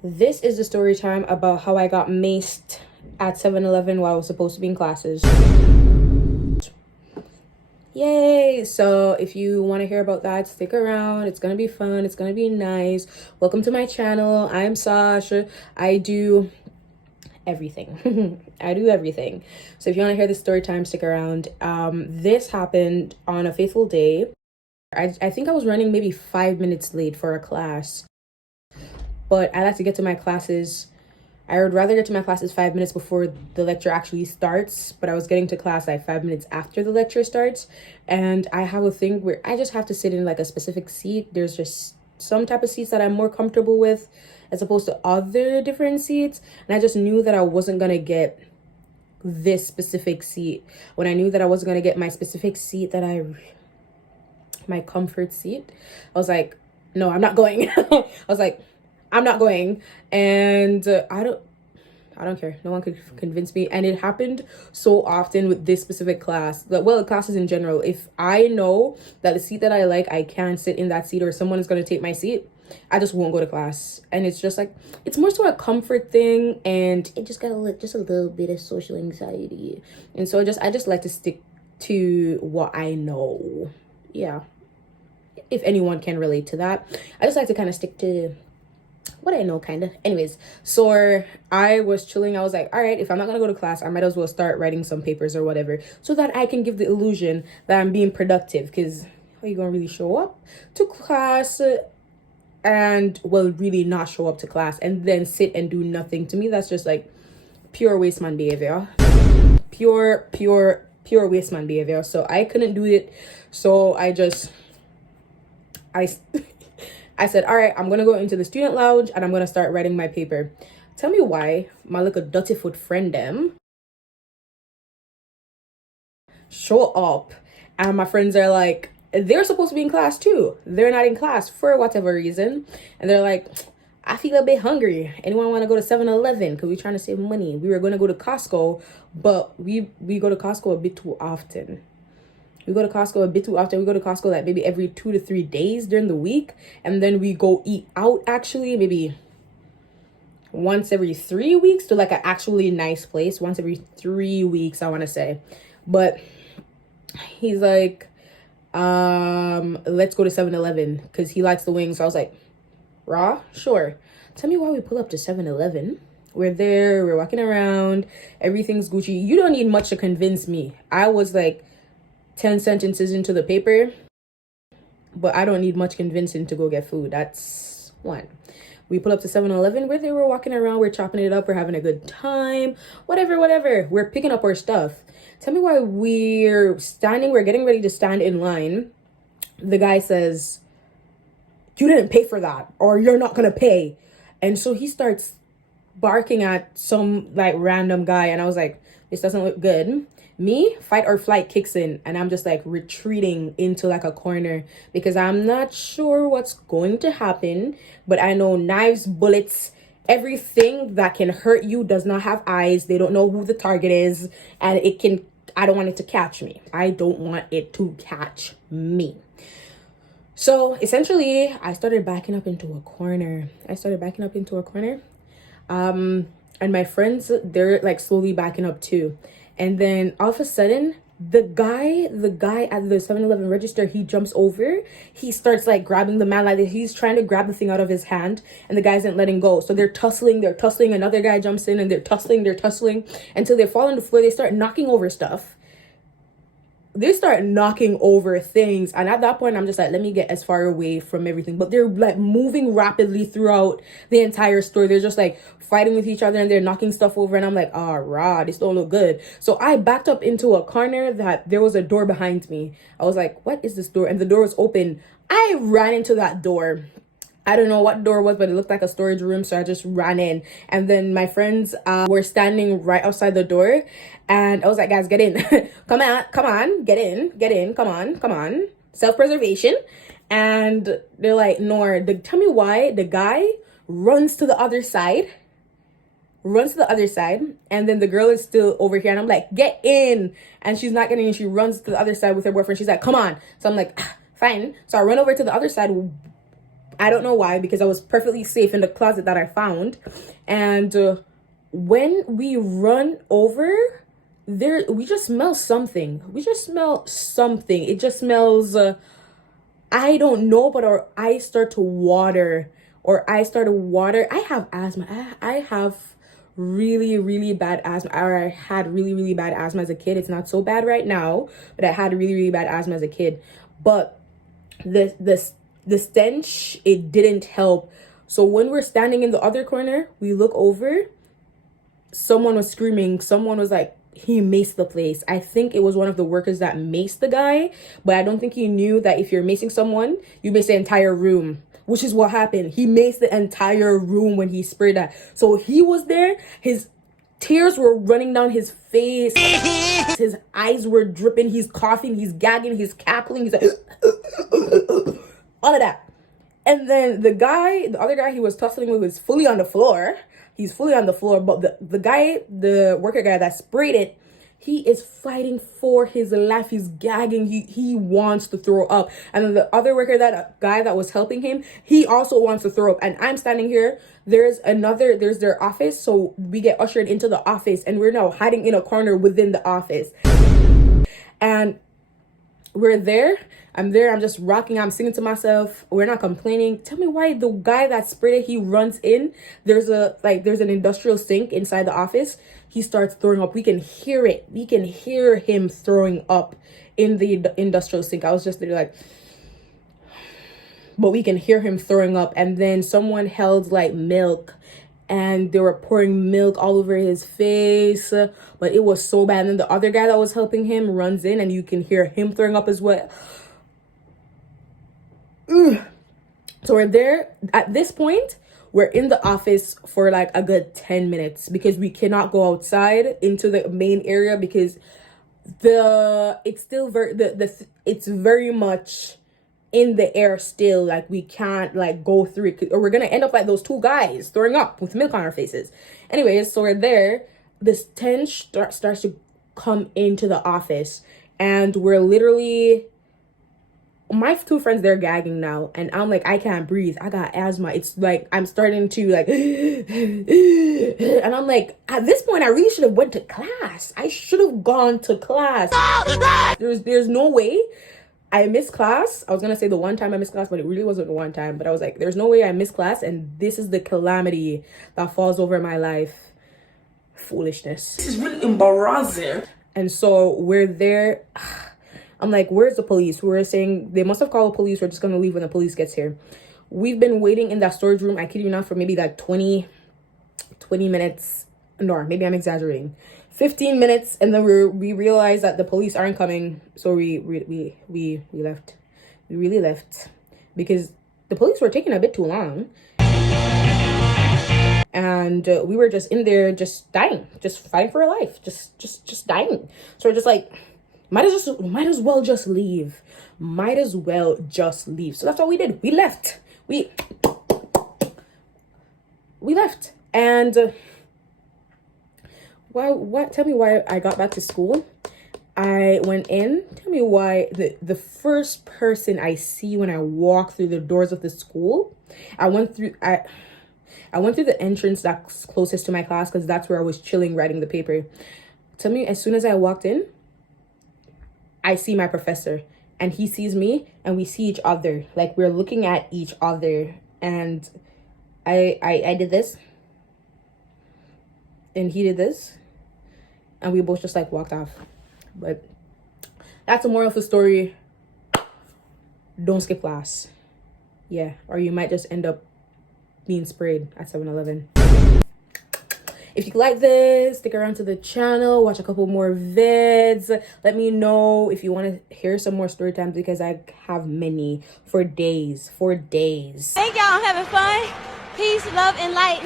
This is the story time about how I got maced at 7-Eleven while I was supposed to be in classes. Yay! So if you want to hear about that, stick around. It's gonna be fun. It's gonna be nice. Welcome to my channel. I'm Sasha. I do everything. I do everything. So if you want to hear the story time, stick around. This happened on a fateful day. I think I was running maybe 5 minutes late for a class, but I like to get to my classes. I would rather get to my classes 5 minutes before the lecture actually starts, but I was getting to class like 5 minutes after the lecture starts. And I have a thing where I just have to sit in like a specific seat. There's just some type of seats that I'm more comfortable with as opposed to other different seats. And I just knew that I wasn't going to get this specific seat. When I knew that I wasn't going to get my specific seat my comfort seat, I was like, no, I'm not going. I was like, I'm not going. And I don't care. No one could convince me. And it happened so often with this specific class. Well, classes in general. If I know that the seat that I like, I can't sit in that seat, or someone is going to take my seat, I just won't go to class. And it's just like, it's more so a comfort thing, and it just got just a little bit of social anxiety. And so I just like to stick to what I know. Yeah. If anyone can relate to that, I just like to kind of stick to what I know, kind of. Anyways, so I was chilling. I was like, all right, if I'm not gonna go to class, I might as well start writing some papers or whatever, so that I can give the illusion that I'm being productive. Because how are you gonna really show up to class and, well, really not show up to class and then sit and do nothing? To me, that's just like pure waste man behavior. Pure waste man behavior. So I couldn't do it. So I said, all right, I'm going to go into the student lounge and I'm going to start writing my paper. Tell me why my little dirty foot friend them show up, and my friends are like, they're supposed to be in class too. They're not in class for whatever reason. And they're like, I feel a bit hungry. Anyone want to go to 7-Eleven? Because we're trying to save money. We were going to go to Costco, but we go to Costco a bit too often. We go to Costco a bit too often. We go to Costco like maybe every 2 to 3 days during the week. And then we go eat out actually maybe once every 3 weeks to like an actually nice place. Once every 3 weeks, I want to say. But he's like, let's go to 7-Eleven because he likes the wings. So I was like, raw? Sure. Tell me why we pull up to 7-Eleven. We're there. We're walking around. Everything's Gucci. You don't need much to convince me. I was like 10 sentences into the paper, but I don't need much convincing to go get food. That's one. We pull up to 7-Eleven where they were walking around. We're chopping it up. We're having a good time. Whatever. We're picking up our stuff. Tell me why we're getting ready to stand in line. The guy says, you didn't pay for that, or you're not going to pay. And so he starts barking at some like random guy. And I was like, this doesn't look good. Me, fight or flight kicks in, and I'm just like retreating into like a corner because I'm not sure what's going to happen, but I know knives, bullets, everything that can hurt you does not have eyes. They don't know who the target is, and I don't want it to catch me. I don't want it to catch me. So essentially, I started backing up into a corner. And my friends, they're like slowly backing up too. And then all of a sudden, the guy at the 7-Eleven register, he jumps over. He starts like grabbing the man, like he's trying to grab the thing out of his hand, and the guy isn't letting go. So they're tussling. Another guy jumps in, and they're tussling until they fall on the floor. They start knocking over stuff. They start knocking over things, and at that point I'm just like, let me get as far away from everything. But they're like moving rapidly throughout the entire store. They're just like fighting with each other, and they're knocking stuff over, and I'm like, rah, this don't look good. So I backed up into a corner that there was a door behind me. I was like, what is this door? And the door was open. I ran into that door. I don't know what door it was, but it looked like a storage room. So I just ran in. And then my friends were standing right outside the door. And I was like, guys, get in. come on, get in, come on. Self-preservation. And they're like, no, tell me why. The guy runs to the other side. And then the girl is still over here. And I'm like, get in. And she's not getting in. She runs to the other side with her boyfriend. She's like, come on. So I'm like, fine. So I run over to the other side. I don't know why, because I was perfectly safe in the closet that I found. And when we run over there, we just smell something. It just smells, I don't know, but our eyes start to water. I have asthma. I have really bad asthma. Or I had really bad asthma as a kid. It's not so bad right now, but I had really bad asthma as a kid. But the stench, it didn't help. So when we're standing in the other corner, we look over, someone was screaming. Someone was like, he maced the place. I think it was one of the workers that maced the guy, but I don't think he knew that if you're macing someone, you mace the entire room, which is what happened. He maced the entire room when he sprayed that. So he was there, his tears were running down his face, his eyes were dripping, he's coughing, he's gagging, he's cackling, he's like all of that. And then the other guy he was tussling with was fully on the floor. He's fully on the floor, but the worker guy that sprayed it, he is fighting for his life. He's gagging. He wants to throw up. And then the other that guy that was helping him, he also wants to throw up. And I'm standing here. There's their office. So we get ushered into the office, and we're now hiding in a corner within the office. And we're there. I'm there. I'm just rocking. I'm singing to myself. We're not complaining. Tell me why the guy that sprayed it, he runs in. There's an industrial sink inside the office. He starts throwing up. We can hear it. We can hear him throwing up in the industrial sink. I was just there like, but we can hear him throwing up. And then someone held like milk, and they were pouring milk all over his face, but it was so bad. And then the other guy that was helping him runs in, and you can hear him throwing up as well. So we're there. At this point, we're in the office for like a good 10 minutes because we cannot go outside into the main area because it's still it's very much in the air still. Like we can't like go through it, or we're gonna end up like those two guys throwing up with milk on our faces. Anyways, so we're there. This stench starts to come into the office, and we're literally, my two friends, they're gagging now, and I'm like, I can't breathe. I got asthma. It's like I'm starting to like and I'm like, at this point I really should have went to class. I should have gone to class. There's no way I missed class. I was gonna say the one time I missed class, but it really wasn't the one time. But I was like, there's no way I missed class, and this is the calamity that falls over my life. Foolishness. This is really embarrassing. And so we're there. I'm like, where's the police? We're saying they must have called the police. We're just gonna leave when the police gets here. We've been waiting in that storage room, I kid you not, for maybe like 20 minutes. No, maybe I'm exaggerating. 15 minutes, and then we realized that the police aren't coming, so we left. We really left because the police were taking a bit too long, and we were just in there, just dying, just fighting for our life, just dying. So we're just like, might as well just leave. Might as well just leave. So that's what we did. We left. We left, and. What? Tell me why I got back to school. I went in. Tell me why the first person I see when I walk through the doors of the school, I went through the entrance that's closest to my class because that's where I was chilling writing the paper. Tell me, as soon as I walked in, I see my professor, and he sees me, and we see each other. Like we're looking at each other, and I did this, and he did this, and we both just like walked off. But that's the moral of the story. Don't skip class. Yeah, or you might just end up being sprayed at 7-Eleven. If you like this, stick around to the channel, watch a couple more vids. Let me know if you want to hear some more story times because I have many for days. Thank y'all. I'm having fun. Peace, love, and light.